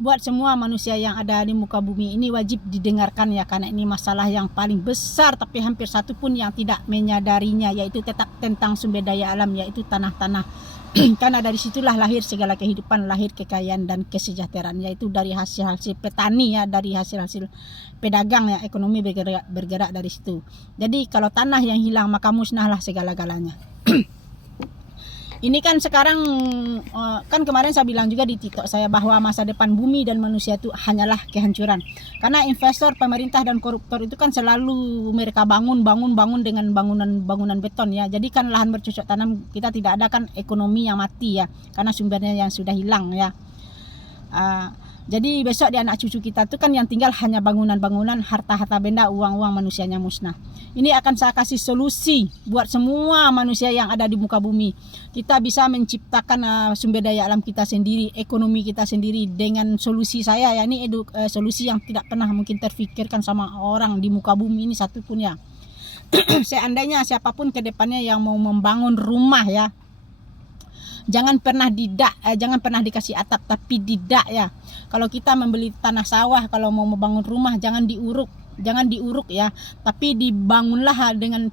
buat semua manusia yang ada di muka bumi ini wajib didengarkan ya, karena ini masalah yang paling besar tapi hampir satu pun yang tidak menyadarinya, yaitu tentang sumber daya alam, yaitu tanah-tanah. Karena dari situlah lahir segala kehidupan, lahir kekayaan dan kesejahteraan, yaitu dari hasil-hasil petani ya, dari hasil-hasil pedagang ya, ekonomi bergerak dari situ. Jadi kalau tanah yang hilang maka musnahlah segala-galanya. Ini kan sekarang kan kemarin saya bilang juga di TikTok saya bahwa masa depan bumi dan manusia itu hanyalah kehancuran. Karena investor, pemerintah dan koruptor itu kan selalu mereka bangun dengan bangunan beton ya. Jadi kan lahan bercocok tanam kita tidak ada, kan ekonomi yang mati ya, karena sumbernya yang sudah hilang ya. Jadi besok di anak cucu kita itu kan yang tinggal hanya bangunan-bangunan, harta-harta benda, uang-uang, manusianya musnah. Ini akan saya kasih solusi buat semua manusia yang ada di muka bumi. Kita bisa menciptakan sumber daya alam kita sendiri, ekonomi kita sendiri dengan solusi saya ya. Ini solusi yang tidak pernah mungkin terfikirkan sama orang di muka bumi ini satu pun ya. Seandainya siapapun ke depannya yang mau membangun rumah ya, jangan pernah dikasih atap tapi didak ya. Kalau kita membeli tanah sawah, kalau mau membangun rumah jangan diuruk ya, tapi dibangunlah dengan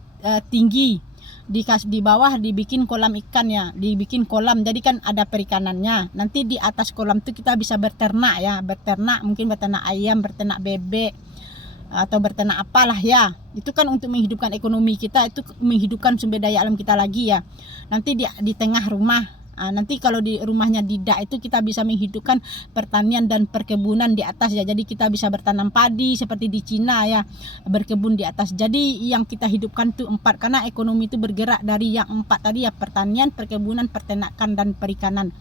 tinggi. Di bawah dibikin kolam ikan ya, dibikin kolam, jadi kan ada perikanannya. Nanti di atas kolam itu kita bisa berternak ya, mungkin beternak ayam, beternak bebek, atau berternak apalah ya. Itu kan untuk menghidupkan ekonomi kita, itu menghidupkan sumber daya alam kita lagi ya. Nanti di tengah rumah, nanti kalau di rumahnya didak itu kita bisa menghidupkan pertanian dan perkebunan di atas ya. Jadi kita bisa bertanam padi seperti di Cina ya, berkebun di atas. Jadi yang kita hidupkan itu 4, karena ekonomi itu bergerak dari yang 4 tadi ya, pertanian, perkebunan, peternakan dan perikanan.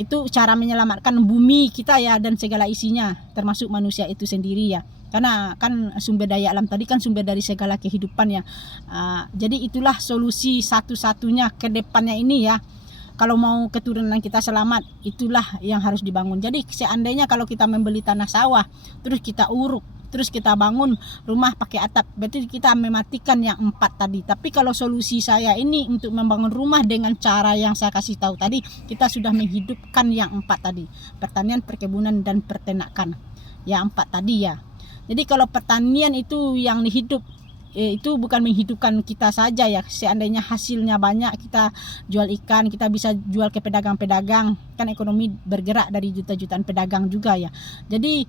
Itu cara menyelamatkan bumi kita ya, dan segala isinya termasuk manusia itu sendiri ya. Karena kan sumber daya alam tadi kan sumber dari segala kehidupan ya. Jadi itulah solusi satu-satunya ke depannya ini ya. Kalau mau keturunan kita selamat, itulah yang harus dibangun. Jadi seandainya kalau kita membeli tanah sawah, terus kita uruk, terus kita bangun rumah pakai atap, berarti kita mematikan yang 4 tadi. Tapi kalau solusi saya ini untuk membangun rumah dengan cara yang saya kasih tahu tadi, kita sudah menghidupkan yang 4 tadi, pertanian, perkebunan dan peternakan. Yang 4 tadi ya. Jadi kalau pertanian itu yang dihidup, itu bukan menghidupkan kita saja ya. Seandainya hasilnya banyak, kita jual ikan, kita bisa jual ke pedagang-pedagang, kan ekonomi bergerak dari juta-jutaan pedagang juga ya. Jadi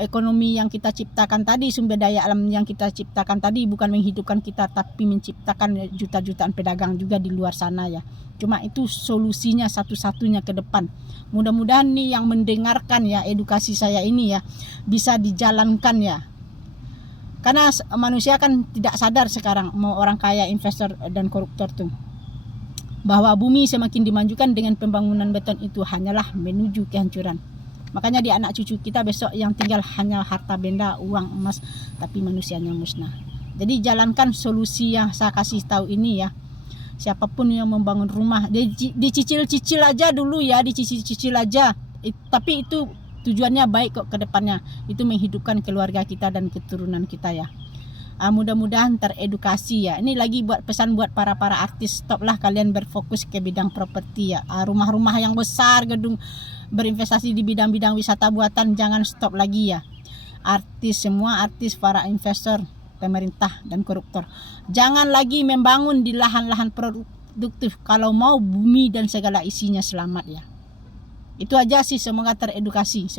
ekonomi yang kita ciptakan tadi, sumber daya alam yang kita ciptakan tadi bukan menghidupkan kita, tapi menciptakan juta-jutaan pedagang juga di luar sana ya. Cuma itu solusinya satu-satunya ke depan. Mudah-mudahan nih yang mendengarkan ya edukasi saya ini ya bisa dijalankan ya. Karena manusia kan tidak sadar sekarang, mau orang kaya, investor dan koruptor tuh, bahwa bumi semakin dimajukan dengan pembangunan beton itu hanyalah menuju kehancuran. Makanya di anak cucu kita besok yang tinggal hanya harta benda, uang, emas, tapi manusianya musnah. Jadi jalankan solusi yang saya kasih tahu ini ya. Siapapun yang membangun rumah, dicicil-cicil aja dulu ya, dicicil-cicil aja. Tapi itu tujuannya baik kok ke depannya. Itu menghidupkan keluarga kita dan keturunan kita ya. Mudah-mudahan teredukasi ya. Ini lagi buat pesan buat para artis, stoplah kalian berfokus ke bidang properti ya. Rumah-rumah yang besar, gedung, berinvestasi di bidang-bidang wisata buatan, jangan stop lagi ya. Semua artis, para investor, pemerintah dan koruptor, jangan lagi membangun di lahan-lahan produktif kalau mau bumi dan segala isinya selamat ya. Itu aja sih, semoga teredukasi.